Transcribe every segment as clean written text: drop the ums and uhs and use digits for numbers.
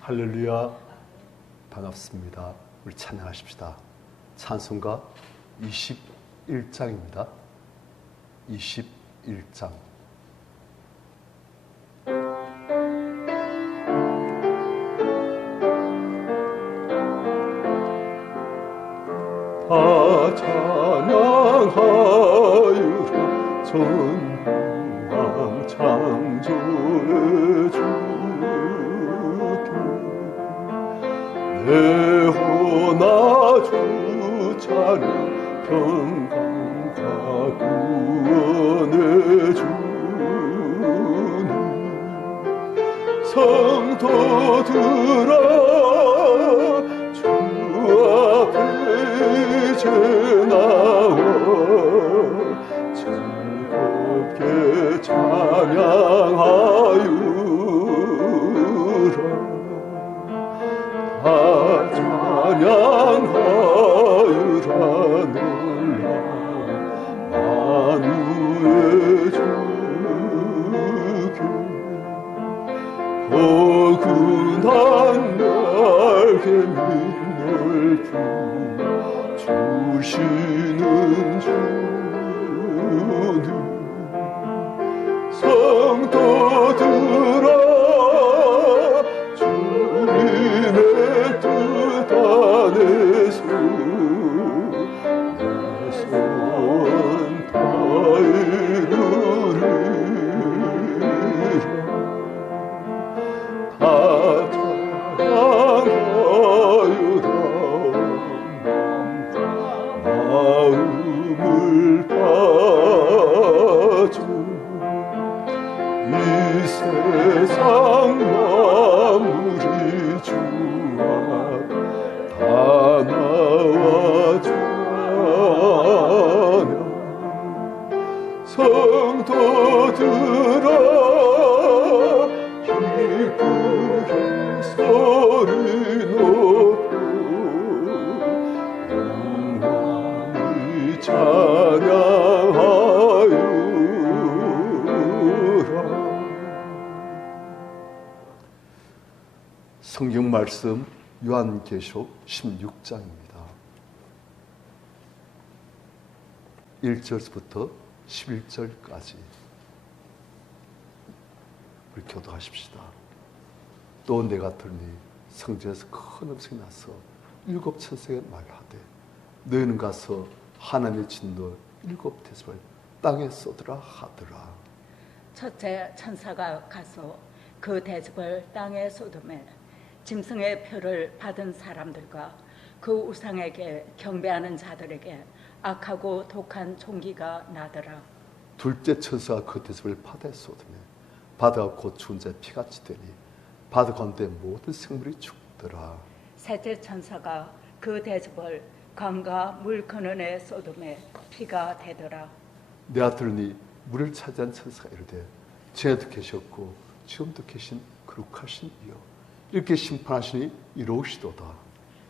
할렐루야, 반갑습니다. 우리 찬양하십시다. 찬송가 21장입니다. 21장. 다 찬양하유라 전왕 창조의 주께 내 호나 주 찬양 평강과 구원의 주님 성도들아 주 앞에 이제 나와 즐겁게 찬양하유라 다 찬양하유라 놀라운 만우의 주께 포근한 날개 밑넓이 주시는 주님 성도들아 주님의 뜻 안에서 내 손 다 이루리라 다 찬양하유라 마음을 다져 이 세상 만물이 주 앞 다 나와 찬양 성도들아 기쁘게 소리 높여 영원히 찬양하유라. 성경 말씀 요한계시록 16장입니다. 1절부터 11절까지 우리 교도하십시다. 또 내가 들으니 성전에서 큰 음성이 나서 일곱 천사가 말하되 너희는 가서 하나님의 진노 일곱 대접을 땅에 쏟으라 하더라. 첫째 천사가 가서 그 대접을 땅에 쏟음에 짐승의 표를 받은 사람들과 그 우상에게 경배하는 자들에게 악하고 독한 총기가 나더라. 둘째 천사가 그 대접을 바다에 쏟으며 바다가 곧 죽은 자의 피같이 되니 바다 가운데 모든 생물이 죽더라. 셋째 천사가 그 대접을 강과 물 근원에 쏟음에 피가 되더라. 내가 들으니 물을 차지한 천사가 이르되 전에도 계셨고 지금도 계신 거룩하신 이여 이렇게 심판하시니 이로우시도다.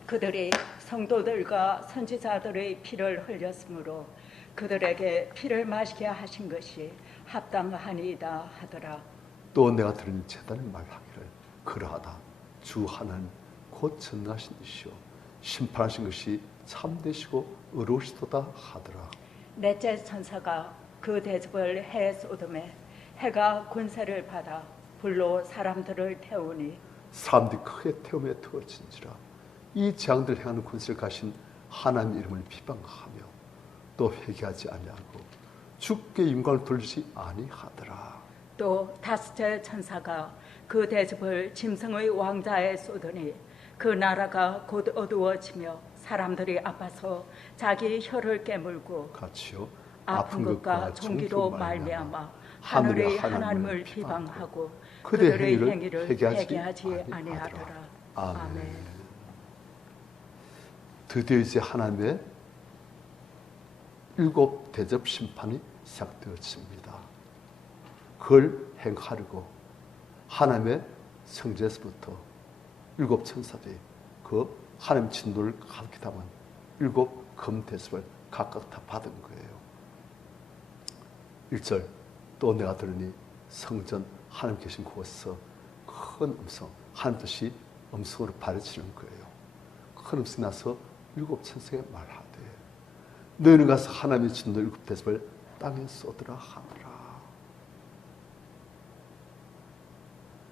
그들이 성도들과 선지자들의 피를 흘렸으므로 그들에게 피를 마시게 하신 것이 합당하니이다 하더라. 또 내가 들은 제단에 말하기를 그러하다. 주 하나님 곧 전능하신 이시오 심판하신 것이 참되시고 의로우시도다 하더라. 넷째 천사가 그 대접을 해에 쏟음에 해가 권세를 받아 불로 사람들을 태우니 사람들이 크게 태움에 태워진지라. 이 재앙들 행하는 권세를 가신 하나님 이름을 비방하며 또 회개하지 아니하고 주께 영광을 돌리지 아니하더라. 또 다섯째 천사가 그 대접을 짐승의 왕자에 쏟으니 그 나라가 곧 어두워지며 사람들이 아파서 자기 혀를 깨물고 같이요. 아픈 것과 종기로 말미암아 하늘의 하나님을 비방하고 그들의 행위를 회개하지 아니하더라. 아멘. 드디어 이제 하나님의 일곱 대접 심판이 시작되었습니다. 그걸 행하려고 하나님의 성제에서부터 일곱 천사들이 그 하나님 진노를 가득히 담은 일곱 금대접을 각각 다 받은 거예요. 1절 또 내가 들으니 성전 하나님 계신 곳에서 큰 음성, 하나님 뜻이 음성으로 발해지는 거예요. 큰 음성이 나서 일곱 천사가 말하되 너희는 가서 하나님의 진노 일곱 대접을 땅에 쏟으라 하더라.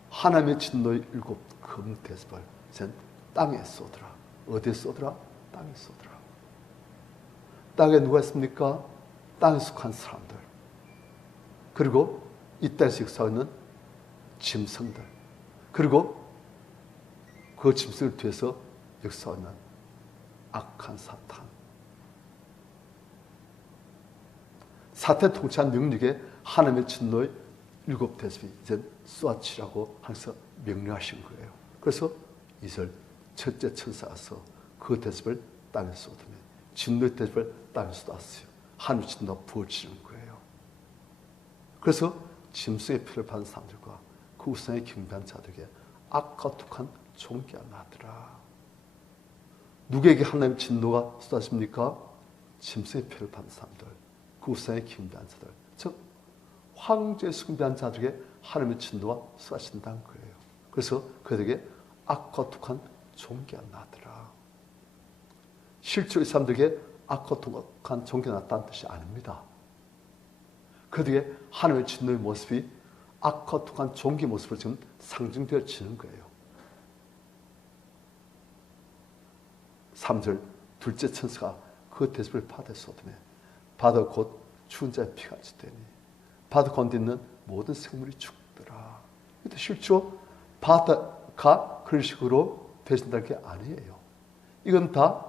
하나님의 진노의 일곱 금 대접을 이젠 땅에 쏟으라. 어디에 쏟으라? 땅에 쏟으라. 땅에 누가 있습니까? 땅에 속한 사람들. 그리고 이 땅에서 역사하는 짐승들. 그리고 그 짐승을 뒤에서 역사하는 악한 사탄. 사탄 통치한 능력에 하나님의 진노의 일곱 대접이 이제 쏘아치라고 항상 명령하신 거예요. 그래서 2절 첫째 천사가서 그 대접을 땅에 쏟으니 진노의 대접을 땅에 쏟았어요. 하늘 진노가 부어지는 거예요. 그래서 짐승의 피를 받은 사람들과 그 우상의 경배한 자들에게 악과 독한 종기가 나더라. 누구에게 하나님의 진노가 쏟아집니까? 짐승의 피를 받은 사람들, 그 우상의 경배한 자들, 즉 황제의 숭배한 자들에게 하나님의 진노가 쏟아진다는 거예요. 그래서 그들에게 악과 독한 종기가 나더라. 실제로 이 사람들에게 악과 독한 종기가 났다는 뜻이 아닙니다. 그들에게 하나님의 진노의 모습이 악과 독한 종기 모습으로 지금 상징되어지는 거예요. 3절 둘째 천사가 그 대접을 바다에 쏟으며 바다 곧 추운 자의 피가 짖더니 바다 가운데 있는 모든 생물이 죽더라. 근데 실제로 바다가 그런 식으로 되신다는 게 아니에요. 이건 다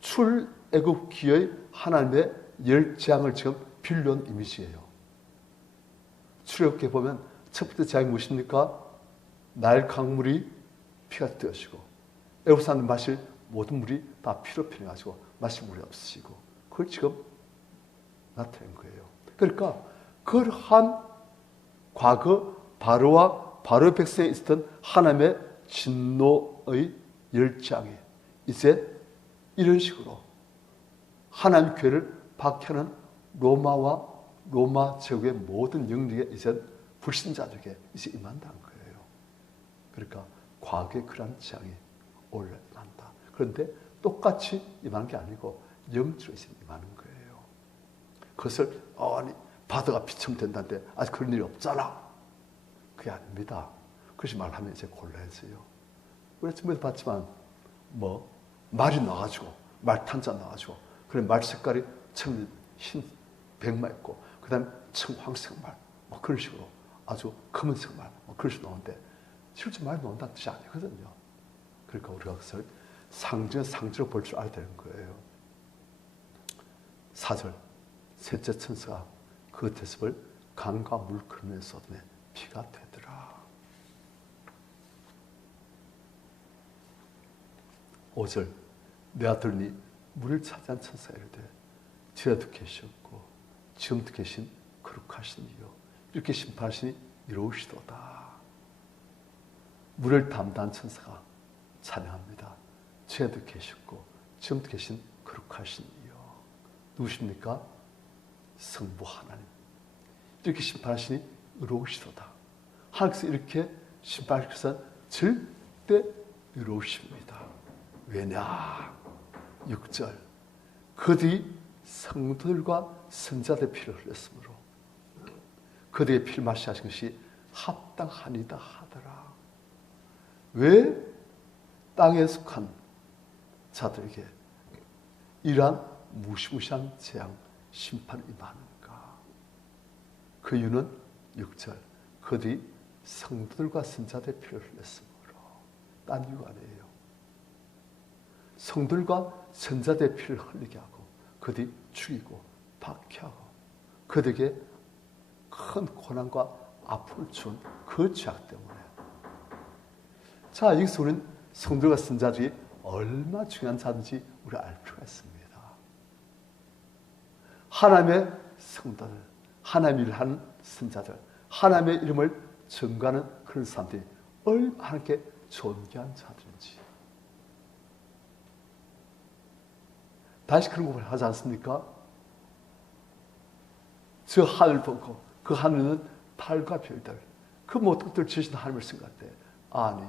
출애굽기의 하나님의 열재앙을 지금 빌려온 이미지예요. 출애굽기에 보면 첫 번째 재앙이 무엇입니까? 나일 강물이 피가 되어지고 애굽 사람들 마실 모든 물이 다 피로 변해가지고 마실 물이 없으시고 그걸 지금 나타낸 거예요. 그러니까 그러한 과거 바로와 바로 백성에 있었던 하나님의 진노의 열장이 이제 이런 식으로 하나님 교회를 박해하는 로마와 로마 제국의 모든 영역에 이제 불신자들에게 이제 임한다는 거예요. 그러니까 과거의 그러한 재앙이 올라난다. 그런데 똑같이 임하는 게 아니고 영적으로 이제 임하는 거예요. 그것을 아니 바다가 피처럼 된다는데 아직 그런 일이 없잖아. 그게 아닙니다. 그것이 말하면 이제 곤란해져요. 우리 지금도 봤지만 뭐 말이 나와가지고 말 탄자 나와가지고 그래 말 색깔이 처음 흰 백마 있고 그 다음에 청황색 말 뭐 그런 식으로 아주 검은색 말 뭐 그런 식으로 나오는데 실제 말이 나온다는 뜻이 아니거든요. 그러니까 우리가 그것을 상징으로 볼 줄 알아야 되는 거예요. 4절 셋째 천사가 그 대접을 강과 물 그늘에 쏟으며 피가 되더라. 5절 내가 들으니 물을 차지한 천사가 이르되 지어도 계셨고 지금도 계신 거룩하신 이요 이렇게 심판하시니 이로우시도다. 물을 담당한 천사가 찬양합니다. 지어도 계셨고 지금도 계신 거룩하신 이요. 누구십니까? 성부 하나님. 이렇게 심판하시니 의로우시도다. 하나님께서 이렇게 심판하시면서 절대 의로우십니다. 왜냐? 6절 그들이 성도들과 선자들의 피를 흘렸으므로 그들의 피를 마시게 하신 것이 합당하니다 하더라. 왜 땅에 속한 자들에게 이러한 무시무시한 재앙, 심판이 임하는가? 그 이유는 6절 그들이 성도들과 선자들의 피를 흘렸으므로. 딴 이유가 아니에요. 성도들과 선자들의 피를 흘리게 하고 그들이 죽이고 박해하고 그들에게 큰 고난과 아픔을 준 그 죄악 때문에. 자, 여기서 우리는 성도들과 선자들이 얼마나 중요한 자인지 우리 알 필요가 있습니다. 하나님의 성도들, 하나님의 일을 하는 선자들, 하나님의 이름을 전가하는 그런 사람들이 얼마나 하나님께 존귀한 자들인지. 다시 그런 것을 하지 않습니까? 저 하늘 보고 그 하늘은 달과 별들, 그 모든 것들을 지으신 하나님을 생각할 때 아니,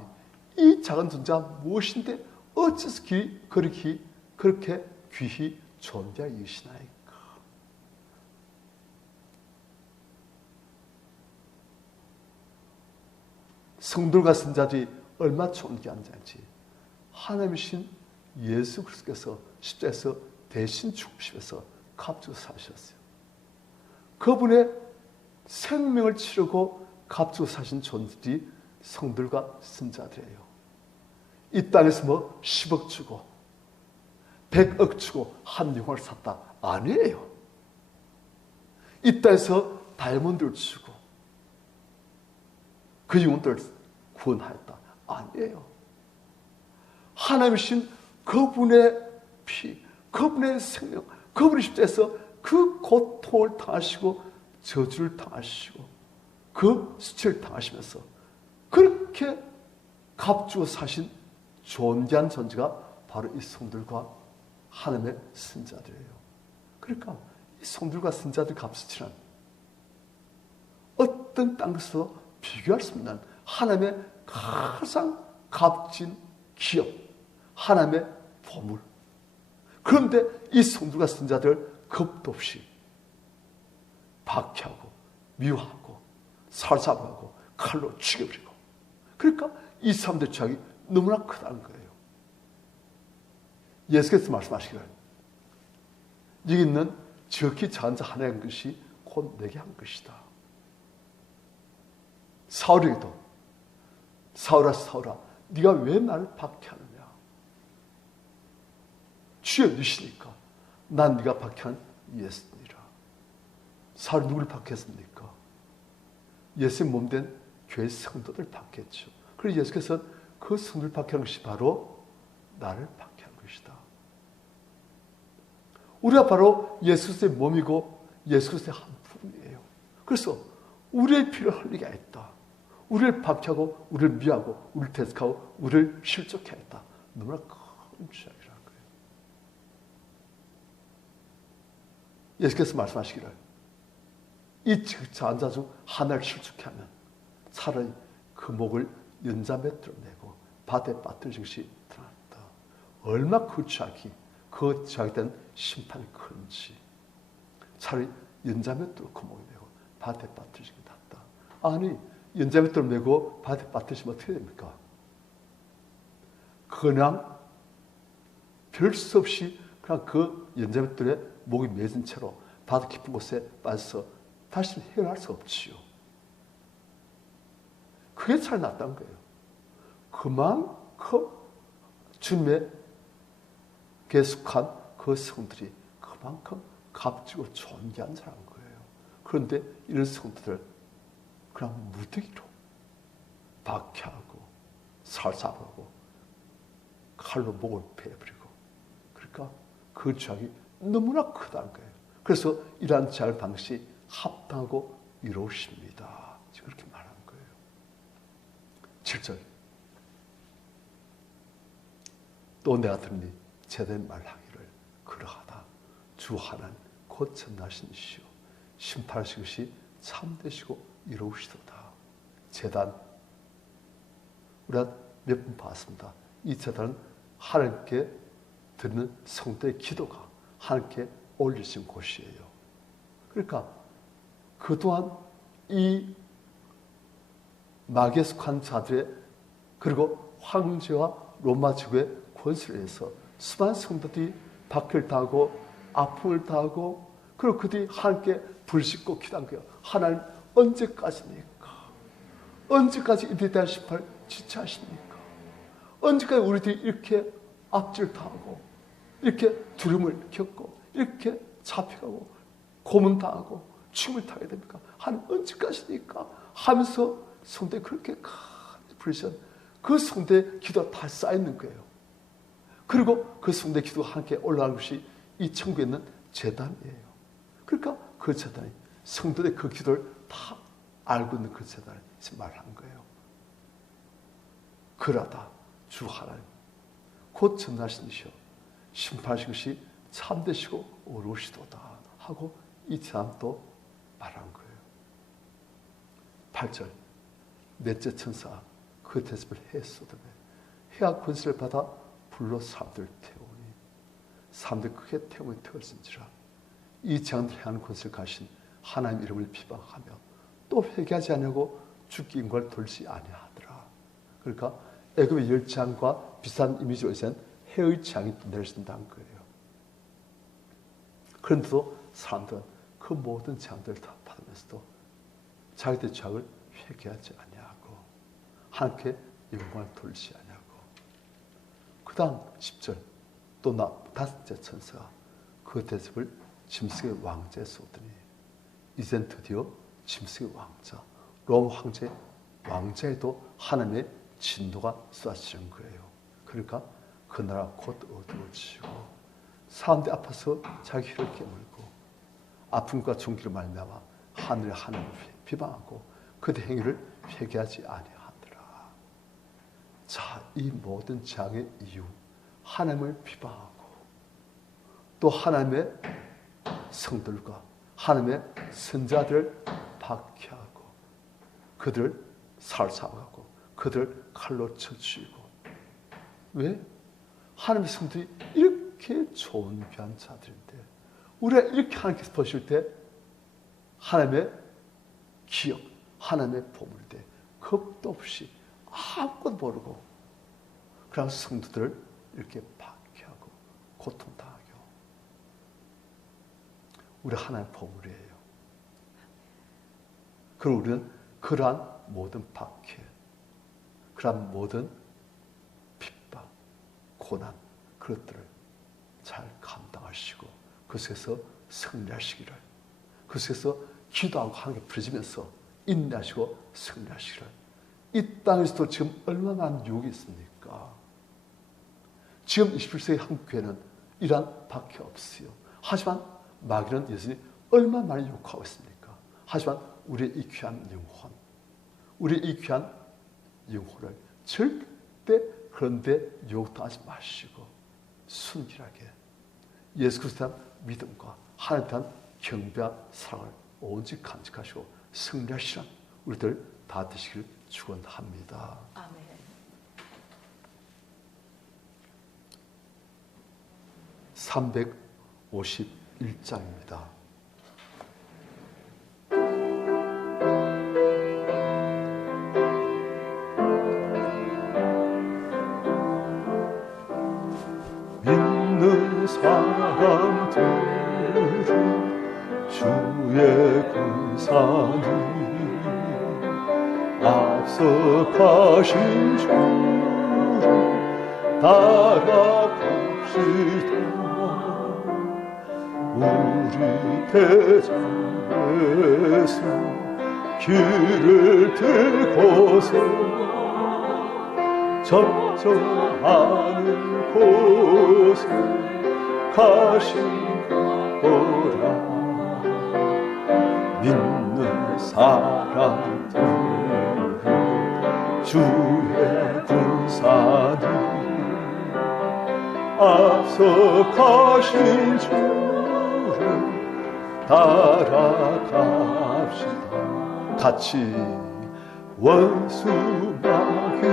이 작은 존재가 무엇인데 어째서 그렇게 귀히 존재하여 계시나이까. 성도들과 선자들이 얼마나 존귀한 자인지 하나님이신 예수 그리스도께서 십자가에서 대신 죽으시면서 값주고 사셨어요. 그분의 생명을 치르고 값주고 사신 존재들이 성들과 선자들이에요. 이 땅에서 뭐 10억 주고 100억 주고 한 영혼을 샀다 아니에요. 이 땅에서 다이아몬드를 주고 그 영혼들을 구원하였다 아니에요. 하나님이신 그분의 피, 그분의 생명, 그분의 십자에서 그 고통을 당하시고 저주를 당하시고 그 수치를 당하시면서 그렇게 값주어 사신 존귀한 존재가 바로 이 성들과 하나님의 선자들이에요. 그러니까 이 성들과 선자들 값수치는 어떤 땅에서 비교할 수 없는 하나님의 가장 값진 기업, 하나님의 보물. 그런데 이 성들과 선자들 겁도 없이 박해하고 미워하고 살살하고 칼로 죽여버리고. 그러니까 이 사람들의 죄악이 너무나 크다는 거예요. 예수께서 말씀하시기를 여기 있는 지극히 작은 자 하나의 것이 곧 내게 한 것이다. 사울에게도 사울아 사울아 네가 왜 나를 박해하느냐. 주여 누시니까 난 네가 박해한 예수니라. 사울이 누구를 박해했습니까? 예수의 몸된 교회 성도들 박해했죠. 그래서 예수께서 그 성도를 박해한 것이 바로 나를 박해한 것이다. 우리가 바로 예수 그리스도의 몸이고 예수 그리스도의 한 부분이에요. 그래서 우리의 피를 흘리게 했다. 우리를 박해하고 우리를 미워하고 우리를 대적하고 우리를 실족해 했다. 너무나 큰 죄악이라는 거예요. 예수께서 말씀하시기를 이 작은 자 중 하나를 실족해 하면 차라리 그 목을 연자맷돌로 내고 바다에 빠뜨리는 것이 드러났다. 얼마 그 죄악이 그 죄악에 대한 심판이 큰지 차라리 연자맷돌로 그 목을 내고 바다에 빠뜨리는 게 낫다. 아니 연자맷돌을 메고 바다에 빠뜨리시면 어떻게 됩니까? 그냥 별 수 없이 그냥 그 연자맷돌에 목이 매진 채로 바다 깊은 곳에 빠져서 다시는 헤어날 수 없지요. 그게 잘 낫다는 거예요. 그만큼 주님의 속한 그 성들이 그만큼 값지고 존귀한 자라는 거예요. 그런데 이런 성들을 그냥 무더기로 박해하고 살살하고 칼로 목을 베어버리고 그러니까 그 죄악이 너무나 크다는 거예요. 그래서 이러한 죄악을 방식이 합당하고 이로우십니다. 그렇게 말하는 거예요. 7절 또 내가 들으니 제대로 말하기를 그러하다. 주 하나님 곧 전하신 이시오 심판하신 것이 참되시고 이로우시도다. 제단 우리가 몇 번 봤습니다. 이 제단은 하나님께 드리는 성도의 기도가 하나님께 올리신 곳이에요. 그러니까 그동안 이 마귀에 속한 자들의 그리고 황제와 로마 제국의 권세를 해서 수많은 성도들이 박해를 당하고 아픔을 당하고 그리고 그들이 하나님께 불 씻고 기도한 거예요. 하나님 언제까지입니까? 언제까지 이들에 대한 심판을 지체하십니까? 언제까지 우리들이 이렇게 압질당하고 이렇게 두려움을 겪고 이렇게 잡혀가고 고문당하고 죽음을 당하게 됩니까? 하나님 언제까지니까? 하면서 성도에 그렇게 큰 프레션, 그 성도의 기도가 다 쌓여있는 거예요. 그리고 그 성도의 기도가 함께 올라가는 것이 이 천국에 있는 제단이에요. 그러니까 그 제단이 성도의 그 기도를 다 알고 있는 그 제단이 말하는 거예요. 그러다 주 하나님 곧 전하신이시여 심판하신 것이 참되시고 어려우시도다 하고 이 제단도 말하는 거예요. 8절 넷째 천사 그 대접을 했소더니 해와 권세를 받아 불로 사람들을 태우니 사람들 크게 태움에 태웠은지라. 이 재앙들 해하는 권세를 가신 하나님 이름을 비방하며 또 회개하지 않냐고 죽기 인과를 돌지 아니하더라. 그러니까 애굽의 열 재앙과 비슷한 이미지로 센 해의 재앙이 내려진다는 거예요. 그런데도 사람들은 그 모든 재앙들을 다 받으면서도 자기들의 죄악을 회개하지 아니하고 하나님께 영광을 돌리지 아니하고 그 다음 10절 또 다섯째 천사가 그 대접을 짐승의 왕자에 쏘더니 이젠 드디어 짐승의 왕자 롬 황제의 왕자에도 하나님의 진노가 쏟아지는 거예요. 그러니까 그 나라 곧 어두워지고 사람들이 아파서 자기 혀를 깨물고 아픔과 종기로 말미암아 하늘의 하나님을 비방하고 그들의 행위를 회개하지 아니하더라. 자, 이 모든 재앙의 이유 하나님을 비방하고 또 하나님의 성들과 하나님의 선자들을 박해하고 그들을 살살하고 그들을 칼로 쳐 죽이고. 왜? 하나님의 성들이 이렇게 좋은 귀한 자들인데 우리가 이렇게 하나님께서 보실 때 하나님의 기억, 하나님의 보물인데 겁도 없이 아무것도 모르고 그냥 성도들을 이렇게 박해하고 고통당하게 하고. 우리 하나님의 보물이에요. 그리고 우리는 그러한 모든 박해, 그러한 모든 핍박, 고난 그것들을 잘 감당하시고 그 속에서 승리하시기를, 그 속에서 기도하고 하나님께 부르짖으면서 인내하시고 승리하시기를. 이 땅에서도 지금 얼마나 많은 유혹이 있습니까? 지금 21세기 한국 교회는 이러한 박해 없어요. 하지만 마귀는 여전히 얼마나 많이 유혹하고 있습니까? 하지만 우리의 이 귀한 영혼, 우리의 이 귀한 영혼을 절대 그런데 유혹당하지 마시고 순결하게 예수 그리스도에 대한 믿음과 하나님에 대한 경배와 사랑을 온전히 간직하시고 승리하시는 우리들 다 되시기를 축원합니다. 아멘. (351장입니다) 믿는 사람들은 주의 군사는 앞서 가신 주를 따라갑시다. 우리 대장에서 길을 들고서 적정하는 곳에 가신 거라. 믿는 사람들 주의 군사들 앞서 가신 주를 따라갑시다. 같이 원수 마귀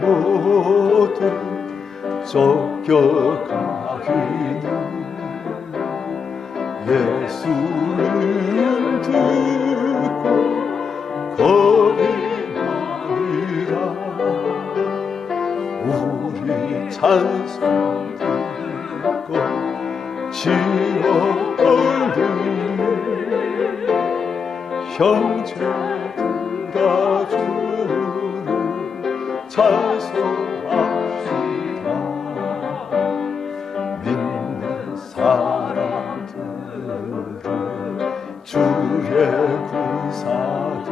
모두 쫓겨가기는 예수를 듣고 거기 나니라. 우리 찬송 듣고 지어 올리는 형제들아 주를 찬송합시다. 믿는 사람들은 주의 구사를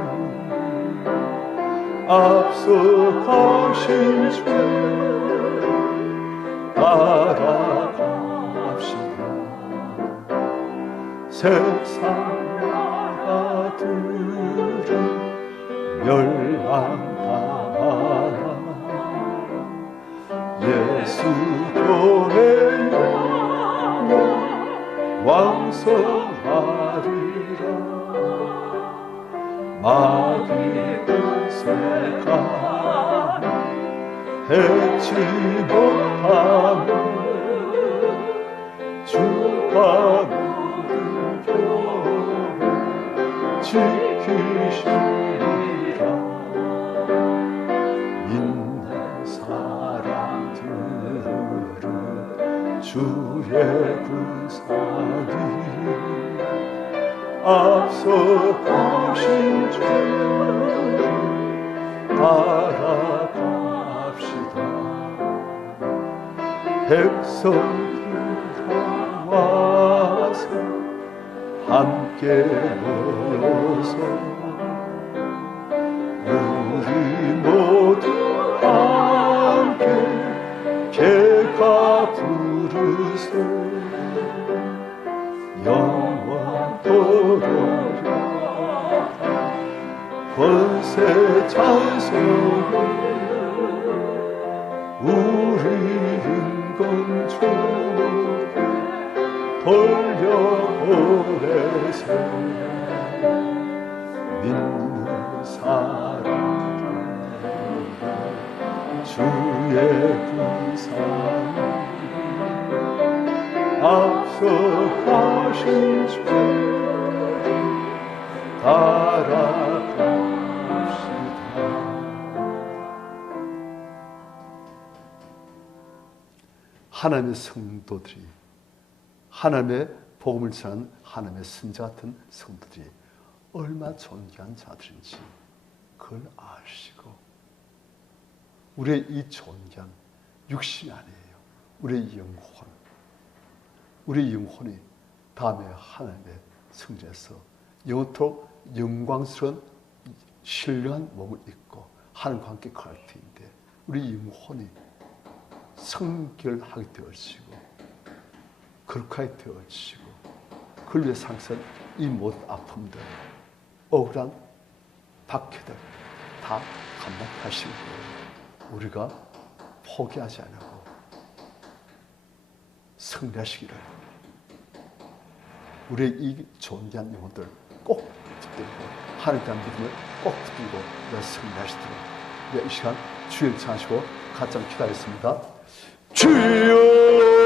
앞서 가신 주 따라갑시다. 세상 나라들은 멸망하나 예수 교회에 왕성하리라. 마귀의 세간 해치 못하는 주가 모든 교회 지키시리라. 믿는 사람들은 주의 구사리 앞서 가신 주 따라갑시다. 백성들 와서 함께 모여서 우리 모두 함께 개가 부르세. 영원토록 권세 찬송을 우리 인건주께 돌려보내세. 믿는 사람 주의 구사 앞서 가신 주 따라갑시다. 하나님의 성도들이, 하나님의 복음을 전하는 하나님의 선자 같은 성도들이 얼마나 존귀한 자들인지 그걸 아시고, 우리의 이 존귀한 육신이 아니에요. 우리의 영혼이 다음에 하나님의 성전에서 영원토록 영광스러운 신령한 몸을 입고 하나님과 함께 갈 터인데, 우리 영혼이 성결하게 되어지고 거룩하게 되어지고, 그걸 위해 항상 이 모든 아픔들, 억울한 박해들 다 감당하시고 우리가 포기하지 않고 승리하시기를, 우리의 이 존귀한 영혼들 꼭 붙들고 하나님께 대한 믿음을 꼭 붙들고 우리가 승리하시도록, 우리가 이 시간 주일 찬하시고 가장 기다렸습니다. 주여